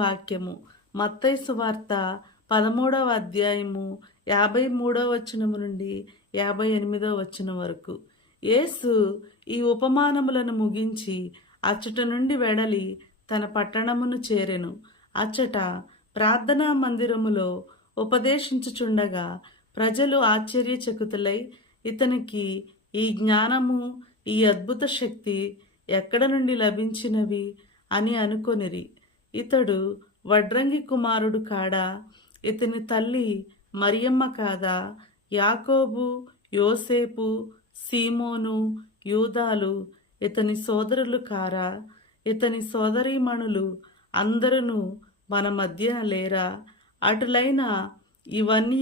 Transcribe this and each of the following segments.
వాక్యము మత్తైసు సువార్త పదమూడవ అధ్యాయము యాభై మూడవ వచనము నుండి యాభై ఎనిమిదవ వచనం వరకు. యేసు ఈ ఉపమానములను ముగించి అచ్చట నుండి వెడలి తన పట్టణమును చేరెను. అచ్చట ప్రార్థనా మందిరములో ఉపదేశించుచుండగా ప్రజలు ఆశ్చర్యచకుతులై ఇతనికి ఈ జ్ఞానము ఈ అద్భుత శక్తి ఎక్కడ నుండి లభించినవి అని అనుకొనిరి. ఇతడు వడ్రంగి కుమారుడు కాడా? ఇతని తల్లి మరియమ్మ కాదా? యాకోబు యోసేపు సీమోను యూదాలు ఇతని సోదరులు కారా? ఇతని సోదరీమణులు అందరూ మన మధ్యన లేరా? అటులైన ఇవన్నీ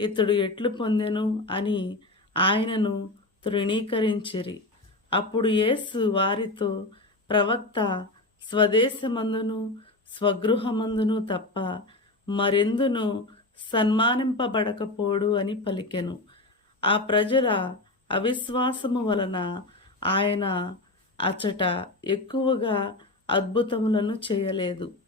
ఇతడు ఎట్లు పొందెను అని ఆయనను తృణీకరించిరి. అప్పుడు యేసు వారితో ప్రవక్త స్వదేశమందును స్వగృహమందును తప్ప మరెందును సన్మానింపబడకపోడు అని పలికెను. ఆ ప్రజల అవిశ్వాసము వలన ఆయన అచట ఎక్కువగా అద్భుతములను చేయలేదు.